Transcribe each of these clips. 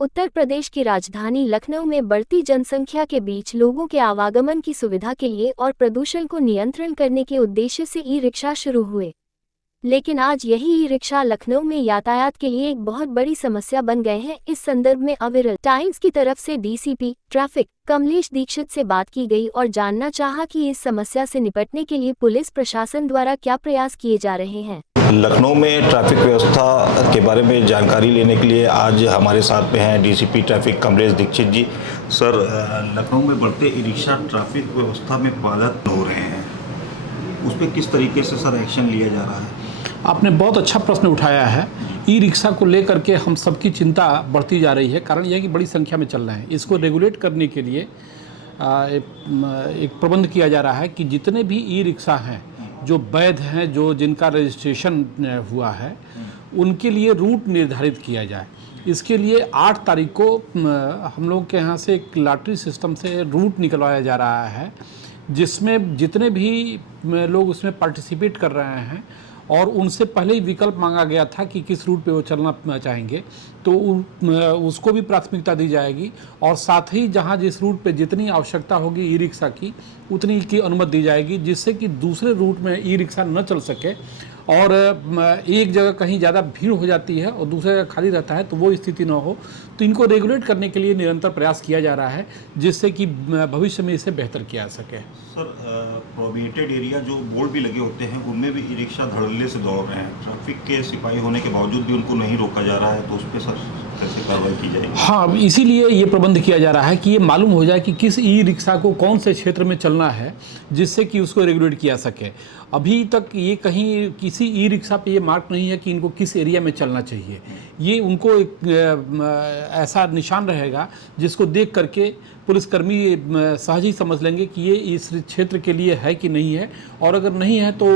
उत्तर प्रदेश की राजधानी लखनऊ में बढ़ती जनसंख्या के बीच लोगों के आवागमन की सुविधा के लिए और प्रदूषण को नियंत्रण करने के उद्देश्य से ई-रिक्शा शुरू हुए। लेकिन आज यही ई-रिक्शा लखनऊ में यातायात के लिए एक बहुत बड़ी समस्या बन गए हैं। इस संदर्भ में अविरल टाइम्स की तरफ से डीसीपी ट्रैफिक कमलेश दीक्षित से बात की गई और जानना चाहा कि इस समस्या से निपटने के लिए पुलिस प्रशासन द्वारा क्या प्रयास किए जा रहे हैं। लखनऊ में ट्रैफिक व्यवस्था के बारे में जानकारी लेने के लिए आज हमारे साथ में हैं डीसीपी ट्रैफिक कमलेश दीक्षित जी। सर, लखनऊ में बढ़ते ई-रिक्शा ट्रैफिक व्यवस्था में बाधित हो रहे हैं, उस पर किस तरीके से सर एक्शन लिया जा रहा है? आपने बहुत अच्छा प्रश्न उठाया है। ई रिक्शा को लेकर के हम सबकी चिंता बढ़ती जा रही है। कारण यह है कि बड़ी संख्या में चल रहे हैं। इसको रेगुलेट करने के लिए एक प्रबंध किया जा रहा है कि जितने भी ई रिक्शा हैं जो वैध हैं, जो जिनका रजिस्ट्रेशन हुआ है, उनके लिए रूट निर्धारित किया जाए। इसके लिए 8 तारीख को हम लोग के यहाँ से एक लॉटरी सिस्टम से रूट निकलवाया जा रहा है, जिसमें जितने भी लोग उसमें पार्टिसिपेट कर रहे हैं और उनसे पहले ही विकल्प मांगा गया था कि किस रूट पे वो चलना चाहेंगे, तो उसको भी प्राथमिकता दी जाएगी और साथ ही जहां जिस रूट पे जितनी आवश्यकता होगी ई रिक्शा की उतनी की अनुमति दी जाएगी, जिससे कि दूसरे रूट में ई रिक्शा न चल सके और एक जगह कहीं ज़्यादा भीड़ हो जाती है और दूसरी जगह खाली रहता है, तो वो स्थिति न हो। तो इनको रेगुलेट करने के लिए निरंतर प्रयास किया जा रहा है, जिससे कि भविष्य में इसे बेहतर किया जा सके। सर, प्रोहिबिटेड एरिया जो बोर्ड भी लगे होते हैं उनमें भी ई रिक्शा धड़ल्ले से दौड़ रहे हैं। ट्रैफिक के सिपाही होने के बावजूद भी उनको नहीं रोका जा रहा है, तो उस पर सर कैसे कार्रवाई की जाएगी? हाँ, इसीलिए ये प्रबंध किया जा रहा है कि ये मालूम हो जाए कि किस ई रिक्शा को कौन से क्षेत्र में चलना है, जिससे कि उसको रेगुलेट किया सके। अभी तक ये कहीं किसी ई रिक्शा पे ये मार्क नहीं है कि इनको किस एरिया में चलना चाहिए। ये उनको एक ऐसा निशान रहेगा जिसको देख करके पुलिसकर्मी सहज ही समझ लेंगे कि ये इस क्षेत्र के लिए है कि नहीं है, और अगर नहीं है तो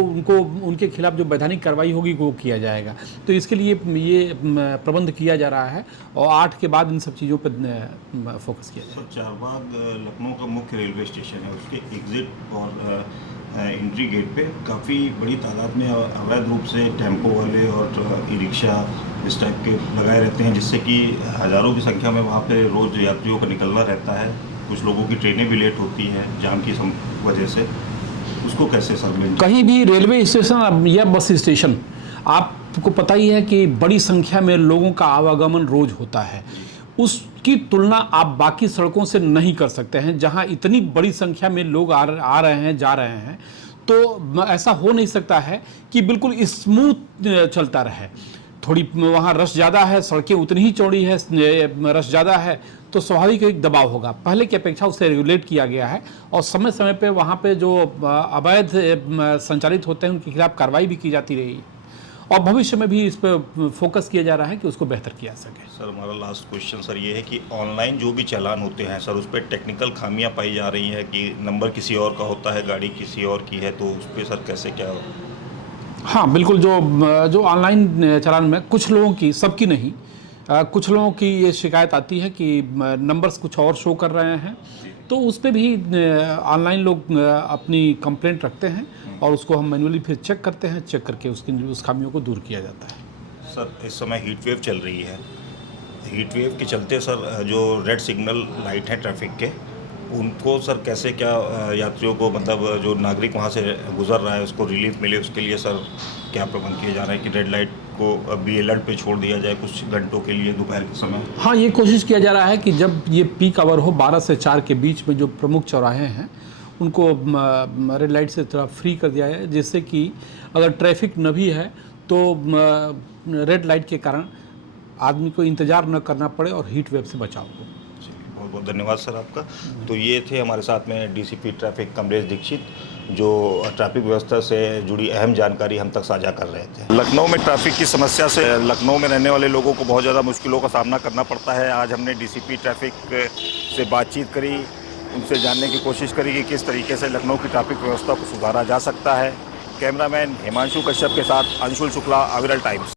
उनके खिलाफ जो वैधानिक कार्रवाई होगी वो किया जाएगा। तो इसके लिए ये प्रबंध किया जा रहा है और 8 के बाद इन सब चीज़ों पर फोकस किया जाएगा। चारबाग लखनऊ का मुख्य रेलवे स्टेशन है, उसके एग्जिट और एंट्री गेट पे काफ़ी बड़ी तादाद में अवैध रूप से टेम्पो वाले और ई रिक्शा इस टाइप के लगाए रहते हैं, जिससे कि हज़ारों की संख्या में वहाँ पे रोज़ यात्रियों का निकलना रहता है। कुछ लोगों की ट्रेनें भी लेट होती हैं जाम की वजह से। उसको कैसे सर कहीं भी रेलवे स्टेशन या बस स्टेशन, आपको पता ही है कि बड़ी संख्या में लोगों का आवागमन रोज़ होता है। उसकी तुलना आप बाकी सड़कों से नहीं कर सकते हैं, जहां इतनी बड़ी संख्या में लोग आ रहे हैं, जा रहे हैं। तो ऐसा हो नहीं सकता है कि बिल्कुल स्मूथ चलता रहे। थोड़ी वहाँ रश ज़्यादा है, सड़कें उतनी ही चौड़ी है, रश ज़्यादा है, तो स्वाभाविक एक दबाव होगा। पहले की अपेक्षा उससे रेगुलेट किया गया है और समय समय पे वहाँ पे जो अवैध संचालित होते हैं उनके खिलाफ कार्रवाई भी की जाती रही और भविष्य में भी इस पर फोकस किया जा रहा है कि उसको बेहतर किया जा सके। सर, हमारा लास्ट क्वेश्चन सर ये है कि ऑनलाइन जो भी चालान होते हैं सर, उस पर टेक्निकल खामियां पाई जा रही हैं कि नंबर किसी और का होता है, गाड़ी किसी और की है, तो उस पर सर कैसे क्या हो? हाँ बिल्कुल, जो ऑनलाइन चालान में कुछ लोगों की, सबकी नहीं, कुछ लोगों की ये शिकायत आती है कि नंबर्स कुछ और शो कर रहे हैं, तो उस पर भी ऑनलाइन लोग अपनी कंप्लेंट रखते हैं और उसको हम मैन्युअली फिर चेक करते हैं। चेक करके उस खामियों को दूर किया जाता है। सर, इस समय हीट वेव चल रही है। हीट वेव के चलते सर जो रेड सिग्नल लाइट है ट्रैफिक के, उनको सर कैसे क्या यात्रियों को, मतलब जो नागरिक वहाँ से गुजर रहा है उसको रिलीफ मिले, उसके लिए सर क्या प्रबंध किए जा रहे हैं कि रेड लाइट को अभी अलर्ट पे छोड़ दिया जाए कुछ घंटों के लिए दोपहर के समय? हाँ, ये कोशिश किया जा रहा है कि जब ये पीक आवर हो 12 से 4 के बीच में जो प्रमुख चौराहे हैं उनको रेड लाइट से थोड़ा फ्री कर दिया जाए, जिससे कि अगर ट्रैफिक न भी है तो रेड लाइट के कारण आदमी को इंतज़ार न करना पड़े और हीट वेव से बचाव हो। बहुत बहुत धन्यवाद सर आपका। तो ये थे हमारे साथ में डीसीपी ट्रैफिक कमलेश दीक्षित, जो ट्रैफिक व्यवस्था से जुड़ी अहम जानकारी हम तक साझा कर रहे थे। लखनऊ में ट्रैफिक की समस्या से लखनऊ में रहने वाले लोगों को बहुत ज़्यादा मुश्किलों का सामना करना पड़ता है। आज हमने डीसीपी ट्रैफिक से बातचीत करी, उनसे जानने की कोशिश करी कि किस तरीके से लखनऊ की ट्रैफिक व्यवस्था को सुधारा जा सकता है। कैमरामैन हिमांशु कश्यप के साथ अंशुल शुक्ला, अविरल टाइम्स।